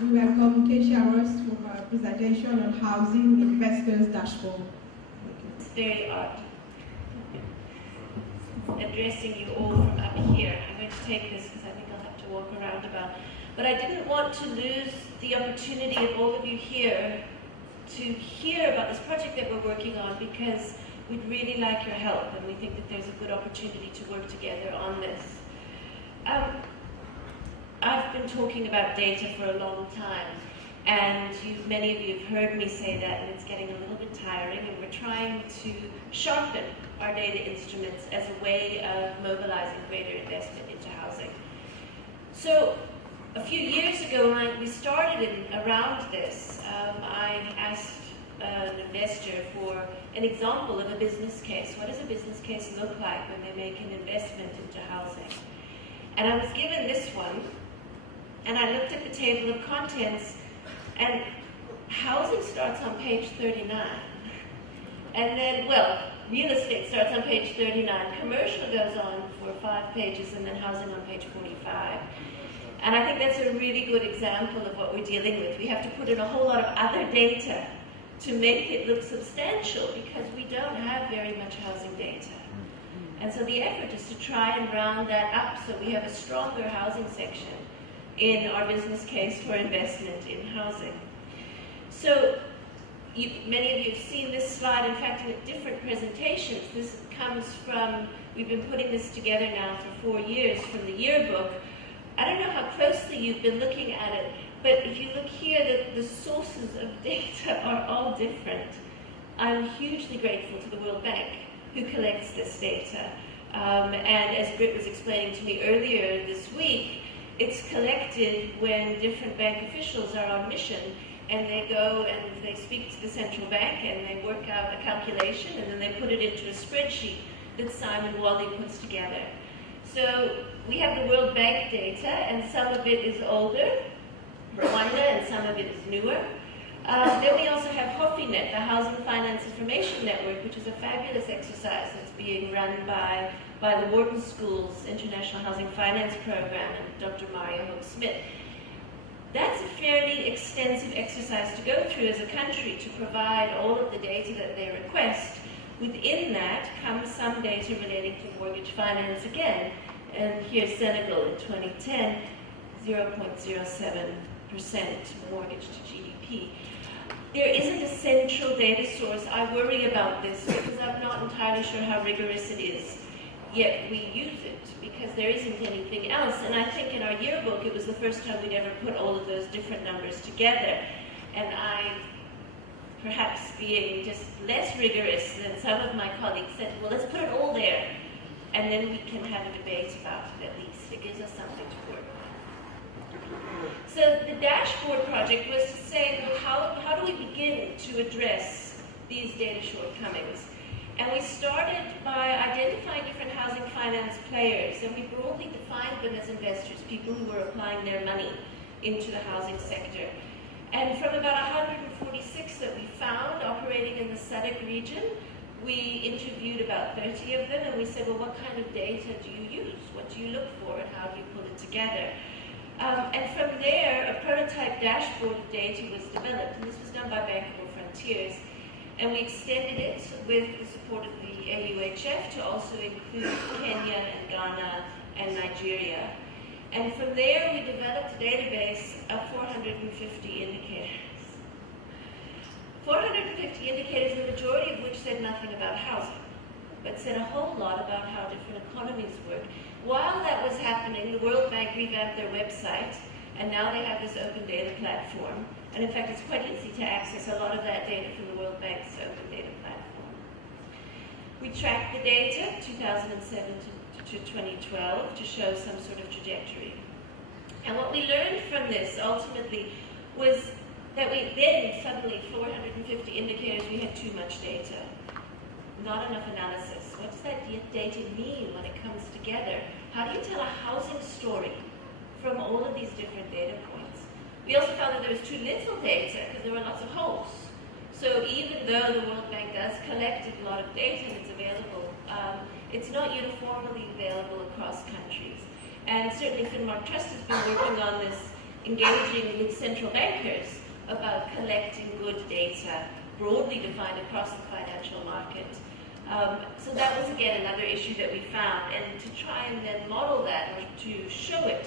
We welcome Kecia Rust for her presentation on Housing Investors Dashboard. It's very odd. Addressing you all from up here. I'm going to take this because I think I'll have to walk around about. But I didn't want to lose the opportunity of all of you here to hear about this project that we're working on, because we'd really like your help, and we think that there's a good opportunity to work together on this. I've been talking about data for a long time, and many of you have heard me say that, and it's getting a little bit tiring, and we're trying to sharpen our data instruments as a way of mobilizing greater investment into housing. So a few years ago, when we started around this, I asked an investor for an example of a business case. What does a business case look like when they make an investment into housing? And I was given this one, and I looked at the table of contents, and housing starts on page 39. And then, well, real estate starts on page 39, commercial goes on for 5 pages, and then housing on page 45. And I think that's a really good example of what we're dealing with. We have to put in a whole lot of other data to make it look substantial, because we don't have very much housing data. And so the effort is to try and round that up so we have a stronger housing section in our business case for investment in housing. So many of you have seen this slide, in fact, in different presentations. This comes from, we've been putting this together now for 4 years, from the yearbook. I don't know how closely you've been looking at it, but if you look here, the sources of data are all different. I'm hugely grateful to the World Bank, who collects this data. And as Britt was explaining to me earlier this week, it's collected when different bank officials are on mission, and they go and they speak to the central bank, and they work out a calculation, and then they put it into a spreadsheet that Simon Wally puts together. So we have the World Bank data, and some of it is older, Rwanda, and some of it is newer. Then we also have HOFINET, the Housing Finance Information Network, which is a fabulous exercise that's being run by the Wharton School's International Housing Finance Program and Dr. Maria Hoag-Smith. That's a fairly extensive exercise to go through as a country to provide all of the data that they request. Within that comes some data relating to mortgage finance again. And here's Senegal in 2010, 0.07% mortgage to GDP. There isn't a central data source. I worry about this because I'm not entirely sure how rigorous it is. Yet we use it because there isn't anything else. And I think in our yearbook, it was the first time we'd ever put all of those different numbers together. And I, perhaps being just less rigorous than some of my colleagues, said, well, let's put it all there. And then we can have a debate about it at least. It gives us something to work on. So the dashboard project was to say, well, how do we begin to address these data shortcomings? And we started by identifying different housing finance players, and we broadly defined them as investors, people who were applying their money into the housing sector. And from about 146 that we found operating in the SADC region, we interviewed about 30 of them, and we said, well, what kind of data do you use? What do you look for, and how do you put it together? And from there, a prototype dashboard of data was developed, and this was done by Bankable Frontiers. And we extended it with the support of the AUHF to also include Kenya and Ghana and Nigeria. And from there, we developed a database of 450 indicators. 450 indicators, the majority of which said nothing about housing, but said a whole lot about how different economies work. While that was happening, the World Bank revamped their website, and now they have this open data platform. And in fact, it's quite easy to access a lot of that data from the World Bank's open data platform. We tracked the data 2007 to 2012 to show some sort of trajectory. And what we learned from this ultimately was that we then suddenly, 450 indicators, we had too much data. Not enough analysis. What does that data mean when it comes together? How do you tell a housing story from all of these different data points? We also found that there was too little data because there were lots of holes. So even though the World Bank does collect a lot of data and it's available, it's not uniformly available across countries. And certainly Finnmark Trust has been working on this engaging with central bankers about collecting good data, broadly defined across the financial market. So that was, again, another issue that we found. And to try and then model that, or to show it,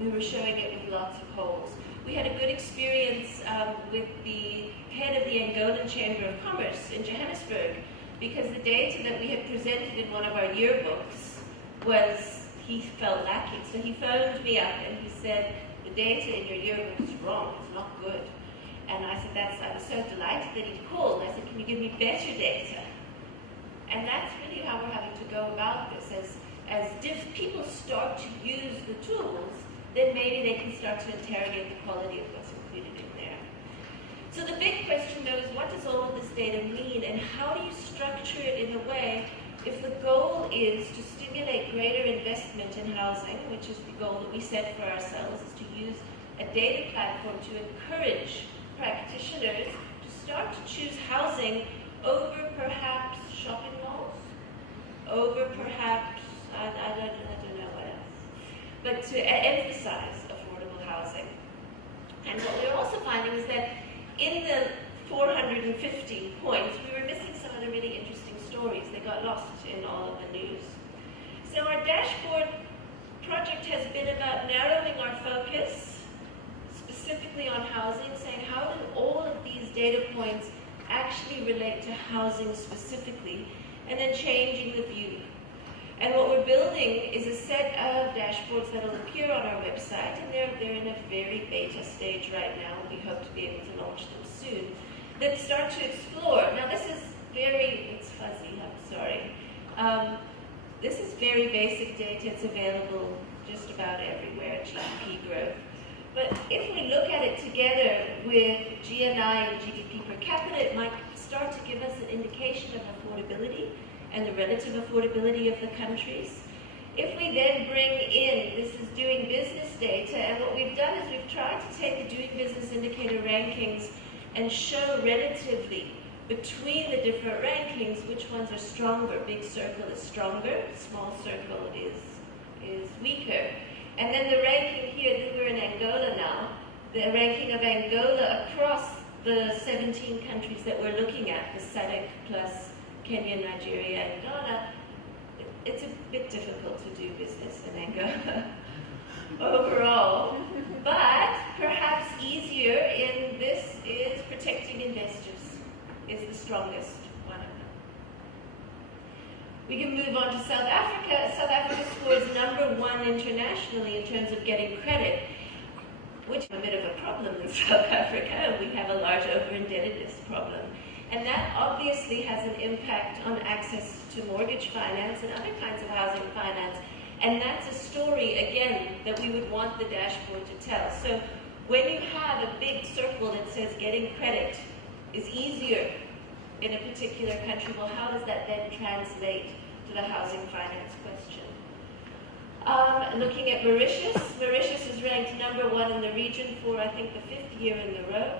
we were showing it with lots of holes. We had a good experience with the head of the Angolan Chamber of Commerce in Johannesburg, because the data that we had presented in one of our yearbooks was, he felt lacking. So he phoned me up and he said, the data in your yearbook is wrong, it's not good. And I said, I was so delighted that he'd called. I said, can you give me better data? And that's really how we're having to go about this. As people start to use the tools, then maybe they can start to interrogate the quality of what's included in there. So the big question, though, is what does all of this data mean, and how do you structure it in a way, if the goal is to stimulate greater investment in housing, which is the goal that we set for ourselves, is to use a data platform to encourage practitioners to start to choose housing over perhaps shopping malls, over perhaps, I don't know what else, but to emphasize affordable housing. And what we're also finding is that in the 450 points, we were missing some of the really interesting stories. They got lost in all of the news. So our dashboard project has been about narrowing our focus specifically on housing, saying how do all of these data points actually relate to housing specifically, and then changing the view. And what we're building is a set of dashboards that will appear on our website, and they're in a very beta stage right now. We hope to be able to launch them soon, that start to explore. Now this is it's fuzzy, I'm sorry. This is very basic data. It's available just about everywhere, GDP growth. But if we look at it together with GNI and GDP per capita, it might start to give us an indication of affordability and the relative affordability of the countries. If we then bring in, this is doing business data, and what we've done is we've tried to take the doing business indicator rankings and show relatively between the different rankings which ones are stronger. Big circle is stronger, small circle is weaker. And then the ranking here, we're in Angola now, the ranking of Angola across the 17 countries that we're looking at, the SADC plus Kenya, Nigeria, and Ghana. It's a bit difficult to do business in Angola overall, but perhaps easier in this is protecting investors, is the strongest one of them. We can move on to South Africa. South Africa scores #1 internationally in terms of getting credit, which is a bit of a problem in South Africa. We have a large over-indebtedness problem. And that obviously has an impact on access to mortgage finance and other kinds of housing finance. And that's a story, again, that we would want the dashboard to tell. So when you have a big circle that says getting credit is easier in a particular country, well, how does that then translate to the housing finance question? Looking at Mauritius, Mauritius is ranked #1 in the region for, I think, the 5th year in a row,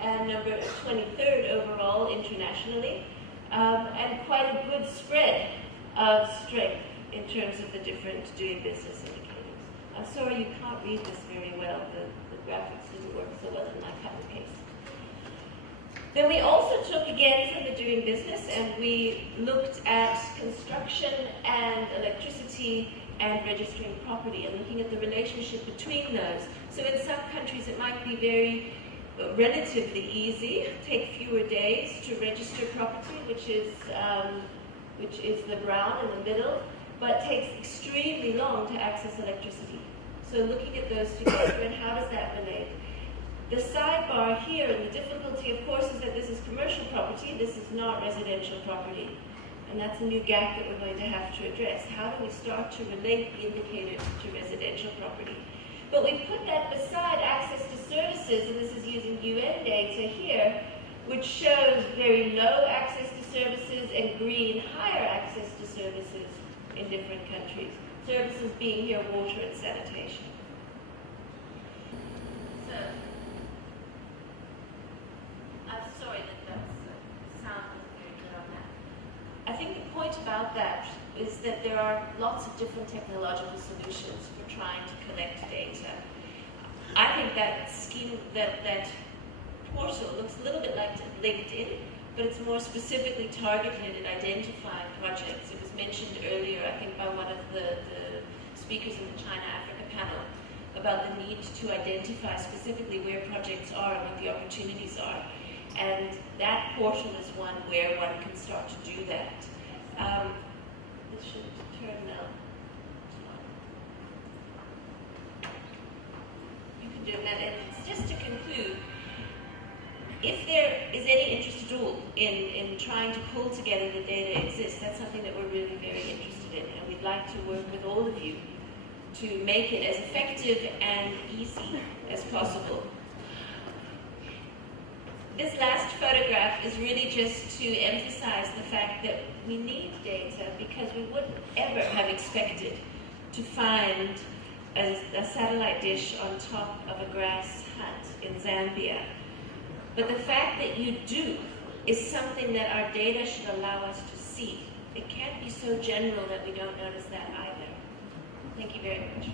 and number 23rd overall internationally, and quite a good spread of strength in terms of the different doing business indicators. I'm sorry you can't read this very well. The graphics didn't work so well in my cut and paste. Then we also took, again, from the doing business, and we looked at construction and electricity and registering property, and looking at the relationship between those. So in some countries it might be relatively easy, take fewer days to register property, which is the brown in the middle, but takes extremely long to access electricity. So looking at those together, and how does that relate? The sidebar here, and the difficulty, of course, is that this is commercial property, this is not residential property. And that's a new gap that we're going to have to address. How do we start to relate the indicators to residential property? But we put that beside access to services, and this is using UN data here, which shows very low access to services and green higher access to services in different countries. Services being here water and sanitation. So, I'm sorry that the sound wasn't very good on that. I think the point about that is that there are lots of different technological solutions for trying to collect data. I think that scheme, that portal looks a little bit like LinkedIn, but it's more specifically targeted at identifying projects. It was mentioned earlier, I think, by one of the speakers in the China-Africa panel about the need to identify specifically where projects are and what the opportunities are. And that portal is one where one can start to do that. This should turn now. You can do that. And just to conclude, if there is any interest at all in trying to pull together the data that exists, that's something that we're really very interested in, and we'd like to work with all of you to make it as effective and easy as possible. This last photograph is really just to emphasize the fact that we need data, because we wouldn't ever have expected to find a satellite dish on top of a grass hut in Zambia. But the fact that you do is something that our data should allow us to see. It can't be so general that we don't notice that either. Thank you very much.